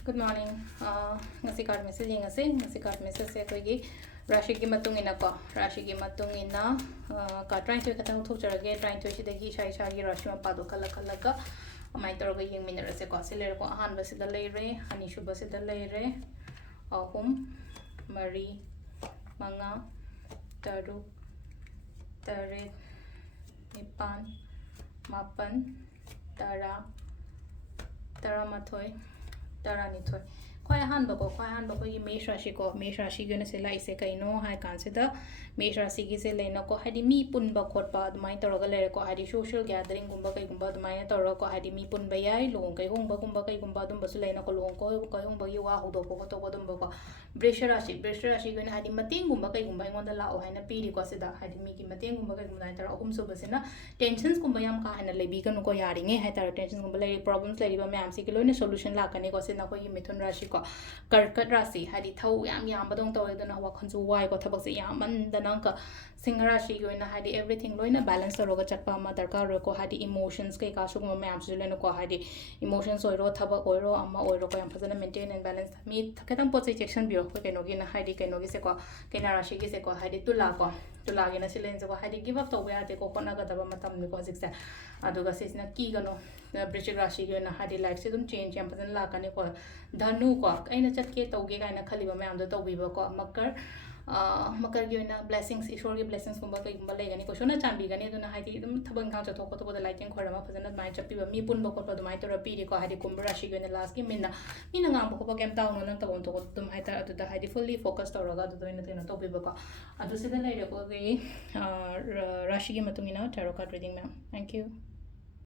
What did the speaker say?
Good morning. Ngasi card message ngasi card message se koi Rashi ki matung ina ko Rashi ki matung ina ka trying to katang thuk charage trying to sidagi shai shagi Rashi ma padu kala kala ka amai toroga yeng minera se ko sile ko ahan ba sida leire ani shuba sida leire ahum mari manga taruk taret nipan mapan tara Taramathoi, Taranithoi. Quite a handbako, quite a handbako, you may shashiko, may shashiguna se like sekaino, I consider, may shashigi se lenoko, had me pun bakotpa, the mind torogalerico, had social gathering, gumbaka gumba, the mind toroko, had me pun bayai, longa, humba gumbaka gumbadum basulena colonco, coyumba you are hodopocotobodomboka, Bresharashi, gonna had mating gumbaka gumba on the lao, and a piri cosida, had miki mating gumbaka gumbata, subasina, tensions gumbayamka and a lebican coyaring, had tensions gumbalay problems, lady by Sikilone solution lakane ko sina ko Mithun Rashi ko Karkat Rashi hadi thau yam badong taw dana wakhonsu wai ko thabak se yam man dana ka Singh Rashi goina hadi everything loina balance roga chatpa ma darkar ro ko hadi emotions kai ka sugma mayam su lena ko hadi emotions oiro thabak oiro amma oiro ko yam phajana maintain and balance mi thaketang pot section bio ko kenogi na hadi kenogi se ko kena Rashi gi se ko hadi tula gi na silen se ko hadi give up to ya te ko kona ga daba matam ni ko siksa aduga sisna ki gano Bridget Rashi gi na hadi life se dum change yam phajana la kane ko dhanu ko aina chatke tawge kaina khaliba mayam do tawbiba ko makar makar gi na blessings ishwar gi blessings kumba kai kumba legani ko shona chambi gani aduna hadi dum thabang khang cha thok to da lighting khorama phajana mai chapiba mi pun ba ko do mai to rapi ri ko hadi kumbra Rashi gi na last gi mina ngam ko kem taw no nang tabon to dum hai ta adu da hadi fully focus tawraga adu ina tena tawbiba ko adu sida lai ko gi Rashi gi matungina tarot card reading ma'am. Thank you.